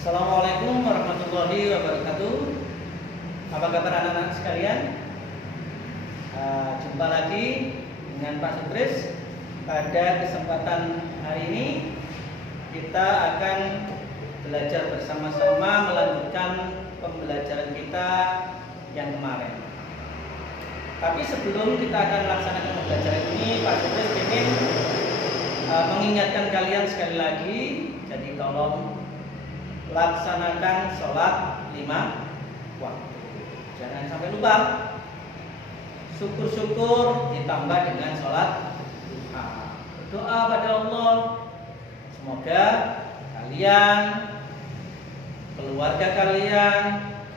Assalamualaikum warahmatullahi wabarakatuh. Apa kabar anak-anak sekalian? Jumpa lagi dengan Pak Sutris. Pada kesempatan hari ini kita akan belajar bersama-sama melanjutkan pembelajaran kita yang kemarin. Tapi sebelum kita akan melaksanakan pembelajaran ini, Pak Sutris ingin mengingatkan kalian sekali lagi. Jadi tolong laksanakan sholat 5 waktu. Jangan sampai lupa. Syukur-syukur ditambah dengan sholat duha. Berdoa pada Allah, semoga kalian, keluarga kalian,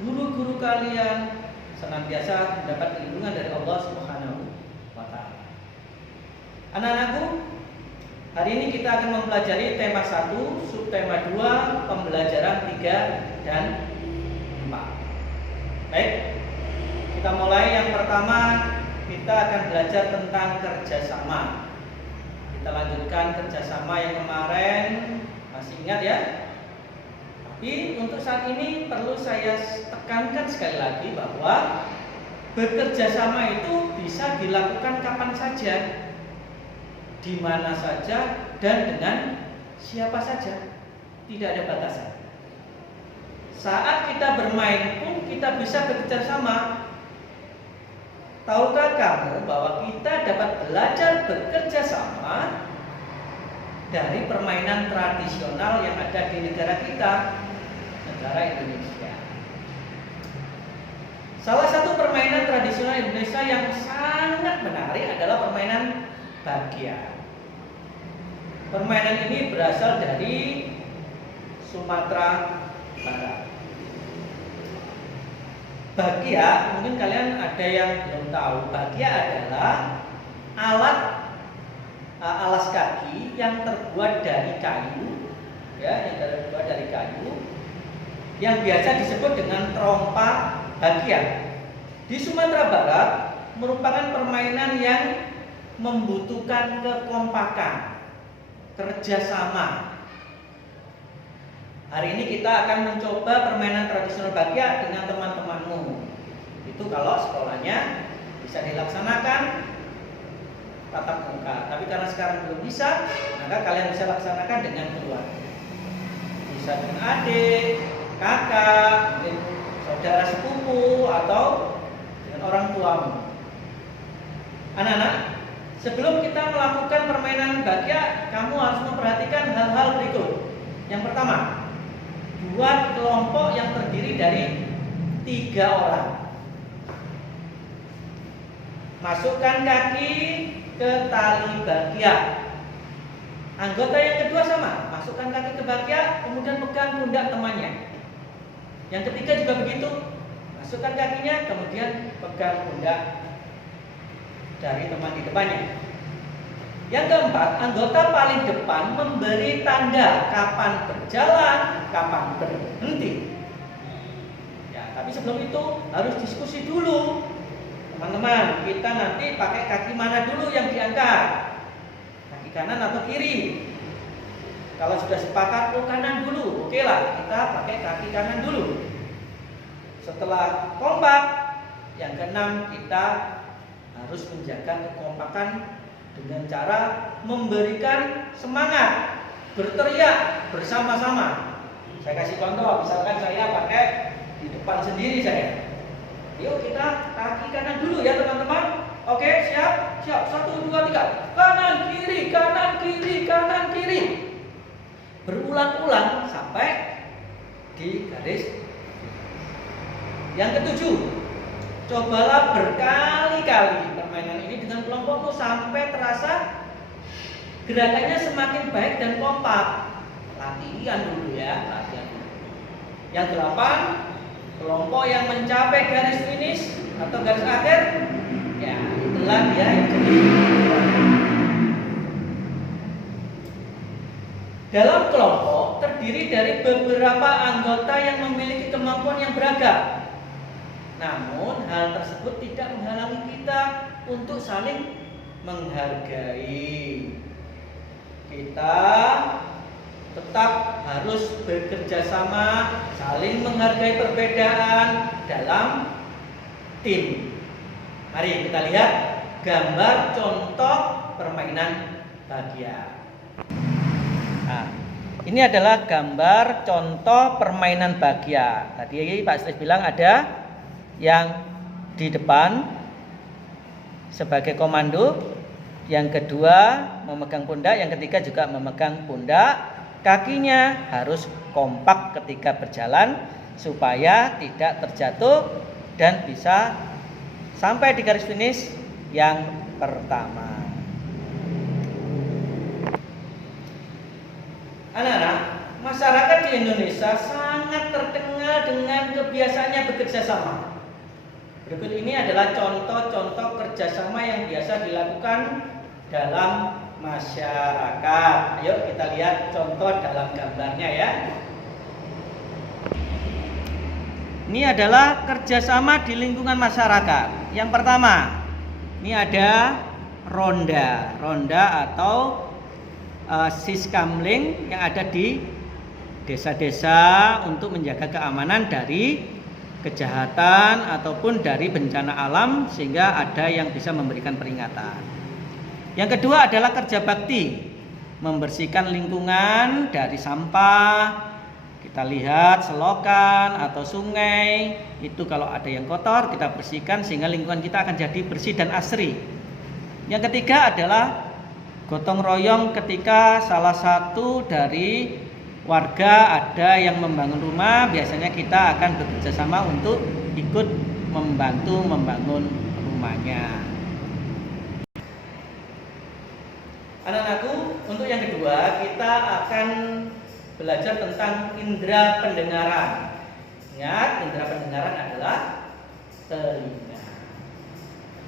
guru-guru kalian senantiasa mendapat lindungan dari Allah Subhanahu wa Ta'ala. Anak-anakku, hari ini kita akan mempelajari tema 1, subtema 2, pembelajaran 3 dan 4. Baik, kita mulai. Yang pertama, kita akan belajar tentang kerjasama. Kita lanjutkan kerjasama yang kemarin, masih ingat ya? Tapi untuk saat ini perlu saya tekankan sekali lagi bahwa bekerja sama itu bisa dilakukan kapan saja, di mana saja, dan dengan siapa saja. Tidak ada batasan. Saat kita bermain pun kita bisa bekerja sama. Tahukah kamu bahwa kita dapat belajar bekerja sama dari permainan tradisional yang ada di negara kita, negara Indonesia. Salah satu permainan tradisional Indonesia yang sangat menarik adalah permainan bagia. Permainan ini berasal dari Sumatera Barat. Bagia, mungkin kalian ada yang belum tahu. Bagia adalah alas kaki yang terbuat dari kayu, ya, yang biasa disebut dengan trompa bagia. Di Sumatera Barat merupakan permainan yang membutuhkan kekompakan, kerjasama. Hari ini kita akan mencoba permainan tradisional bagia dengan teman-temanmu. Itu kalau sekolahnya bisa dilaksanakan tatap muka. Tapi karena sekarang belum bisa, maka kalian bisa laksanakan dengan keluarga. Bisa dengan adik, kakak, mungkin saudara sepupu, atau dengan orang tuamu. Anak-anak, sebelum kita melakukan permainan bagia, kamu harus memperhatikan hal-hal berikut. Yang pertama, buat kelompok yang terdiri dari 3 orang. Masukkan kaki ke tali bagia. Anggota yang kedua sama, masukkan kaki ke bagia, kemudian pegang pundak temannya. Yang ketiga juga begitu, masukkan kakinya, kemudian pegang pundak dari teman di depannya. Yang keempat, anggota paling depan memberi tanda kapan berjalan, kapan berhenti. Ya, tapi sebelum itu harus diskusi dulu. Teman-teman, kita nanti pakai kaki mana dulu yang diangkat? Kaki kanan atau kiri? Kalau sudah sepakat, kanan dulu. Oke lah, kita pakai kaki kanan dulu. Setelah kompak, yang keenam, kita harus menjaga kekompakan dengan cara memberikan semangat, berteriak bersama-sama. Saya kasih contoh, misalkan saya pakai di depan sendiri saya. Yuk kita kaki kanan dulu ya teman-teman. Oke, siap? Siap. 1, 2, 3. Kanan, kiri, kanan, kiri, kanan, kiri. Berulang-ulang sampai di garis. Yang ketujuh, cobalah berkali-kali permainan ini dengan kelompokmu sampai terasa gerakannya semakin baik dan kompak. Latihan dulu ya, latihan dulu. Yang 8, kelompok yang mencapai garis finish atau garis akhir, ya itulah dia yang jadi. Dalam kelompok terdiri dari beberapa anggota yang memiliki kemampuan yang beragam. Namun hal tersebut tidak menghalangi kita untuk saling menghargai. Kita tetap harus bekerja sama, saling menghargai perbedaan dalam tim. Mari kita lihat gambar contoh permainan bahagia. Nah, ini adalah gambar contoh permainan bahagia. Tadi Pak Sris bilang ada yang di depan sebagai komando, yang kedua memegang pundak, yang ketiga juga memegang pundak. Kakinya harus kompak ketika berjalan supaya tidak terjatuh dan bisa sampai di garis finish yang pertama. Anak-anak, masyarakat di Indonesia sangat terkenal dengan kebiasaannya bekerja sama. Berikut ini adalah contoh-contoh kerjasama yang biasa dilakukan dalam masyarakat. Ayo kita lihat contoh dalam gambarnya ya. Ini adalah kerjasama di lingkungan masyarakat. Yang pertama, ini ada ronda atau siskamling yang ada di desa-desa untuk menjaga keamanan dari kejahatan ataupun dari bencana alam, sehingga ada yang bisa memberikan peringatan. Yang kedua adalah kerja bakti, membersihkan lingkungan dari sampah. Kita lihat selokan atau sungai, itu kalau ada yang kotor kita bersihkan sehingga lingkungan kita akan jadi bersih dan asri. Yang ketiga adalah gotong royong ketika salah satu dari warga ada yang membangun rumah, biasanya kita akan bekerja sama untuk ikut membantu membangun rumahnya. Anak-anakku, untuk yang kedua kita akan belajar tentang indera pendengaran. Ingat, indera pendengaran adalah telinga.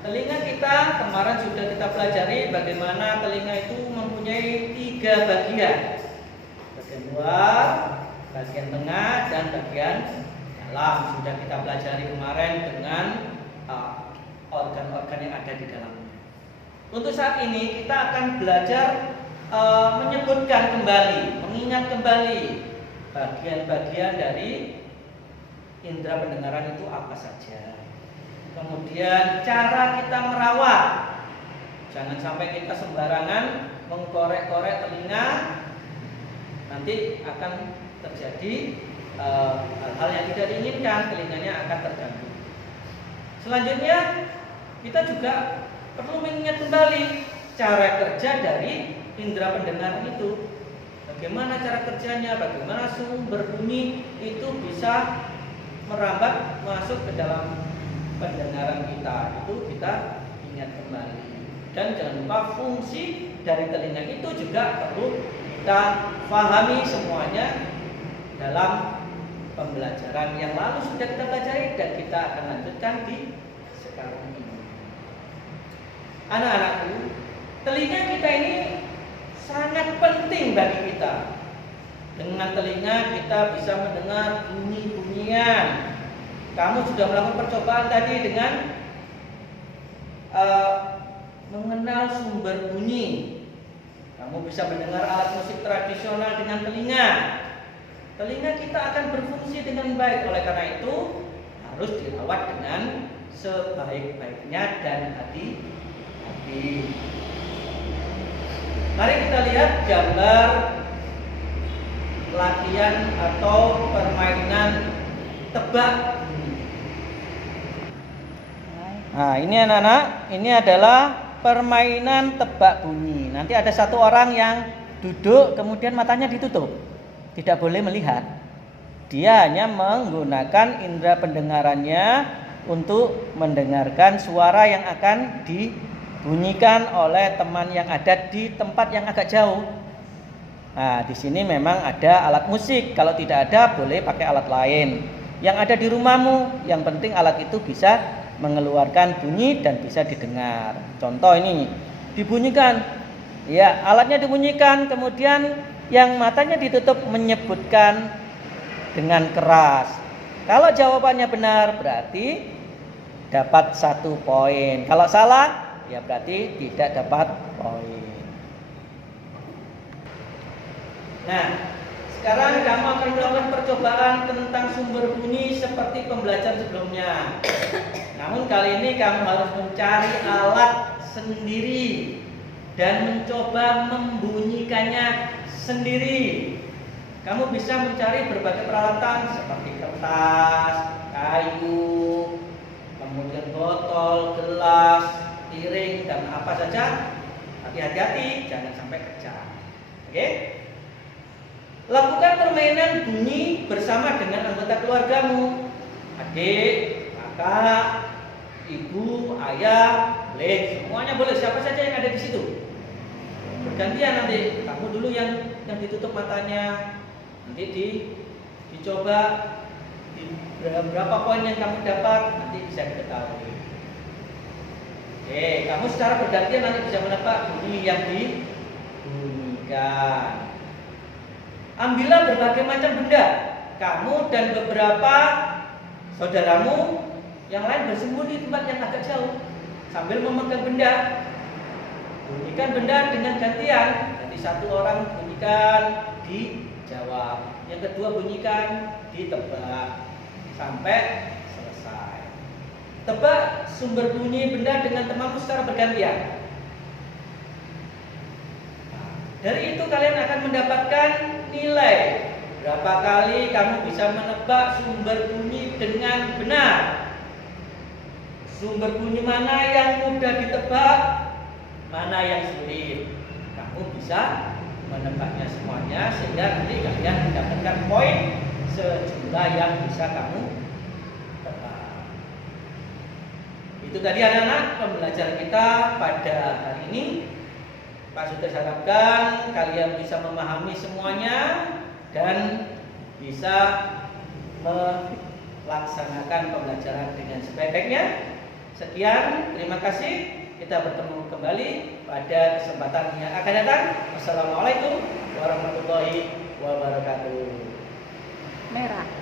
Telinga kita kemarin sudah kita pelajari bagaimana telinga itu mempunyai 3 bagian. Bagian luar, bagian tengah, dan bagian dalam. Sudah kita pelajari kemarin dengan organ-organ yang ada di dalamnya. Untuk saat ini kita akan belajar menyebutkan kembali, mengingat kembali bagian-bagian dari indera pendengaran itu apa saja. Kemudian cara kita merawat. Jangan sampai kita sembarangan mengkorek-korek telinga, nanti akan terjadi hal-hal yang tidak diinginkan, telinganya akan terganggu. Selanjutnya kita juga perlu mengingat kembali cara kerja dari indera pendengaran itu. Bagaimana cara kerjanya, bagaimana sumber bunyi itu bisa merambat masuk ke dalam pendengaran kita. Itu kita ingat kembali. Dan jangan lupa fungsi dari telinga itu juga perlu kita pahami semuanya dalam pembelajaran yang lalu sudah kita pelajari dan kita akan lanjutkan di sekarang ini. Anak-anakku, telinga kita ini sangat penting bagi kita. Dengan telinga kita bisa mendengar bunyi-bunyian. Kamu sudah melakukan percobaan tadi dengan mengenal sumber bunyi. Kamu bisa mendengar alat musik tradisional dengan telinga. Telinga kita akan berfungsi dengan baik. Oleh karena itu harus dirawat dengan sebaik-baiknya dan hati-hati. Mari kita lihat gambar latihan atau permainan tebak bunyi. Nah, ini anak-anak, ini adalah permainan tebak bunyi. Nanti ada satu orang yang duduk kemudian matanya ditutup, tidak boleh melihat. Dia hanya menggunakan indera pendengarannya untuk mendengarkan suara yang akan dibunyikan oleh teman yang ada di tempat yang agak jauh. Nah, di sini memang ada alat musik. Kalau tidak ada, boleh pakai alat lain yang ada di rumahmu. Yang penting alat itu bisa mengeluarkan bunyi dan bisa didengar. Contoh ini dibunyikan, ya, alatnya dibunyikan, kemudian yang matanya ditutup menyebutkan dengan keras. Kalau jawabannya benar berarti dapat 1 poin. Kalau salah ya berarti tidak dapat poin. Nah, Sekarang kamu akan melakukan percobaan tentang sumber bunyi seperti pembelajaran sebelumnya. Namun kali ini kamu harus mencari alat sendiri dan mencoba membunyikannya sendiri. Kamu bisa mencari berbagai peralatan seperti kertas, kayu, kemudian botol, gelas, piring, dan apa saja. Tapi hati-hati, jangan sampai pecah. Oke? Lakukan permainan bunyi bersama dengan anggota keluargamu, adik, kakak, ibu, ayah, boleh, semuanya boleh, siapa saja yang ada di situ. Bergantian nanti, kamu dulu yang ditutup matanya, nanti dicoba berapa poin yang kamu dapat, nanti bisa diketahui. Oke, kamu secara bergantian nanti bisa menebak bunyi yang dibunyikan. Ambillah berbagai macam benda. Kamu dan beberapa saudaramu yang lain bersembunyi di tempat yang agak jauh sambil memegang benda. Bunyikan benda dengan gantian. Jadi satu orang bunyikan, dijawab. Yang kedua bunyikan, ditebak sampai selesai. Tebak sumber bunyi benda dengan temanmu secara bergantian. Dari itu kalian akan mendapatkan nilai. Berapa kali kamu bisa menebak sumber bunyi dengan benar? Sumber bunyi mana yang mudah ditebak, mana yang sulit. Kamu bisa menebaknya semuanya sehingga nanti kalian mendapatkan poin sejumlah yang bisa kamu tebak. Itu tadi anak-anak pembelajaran kita pada hari ini. Pak sudah harapkan kalian bisa memahami semuanya dan bisa melaksanakan pembelajaran dengan sebaik-baiknya. Sekian, terima kasih. Kita bertemu kembali pada kesempatan yang akan datang. Wassalamualaikum warahmatullahi wabarakatuh. Merah.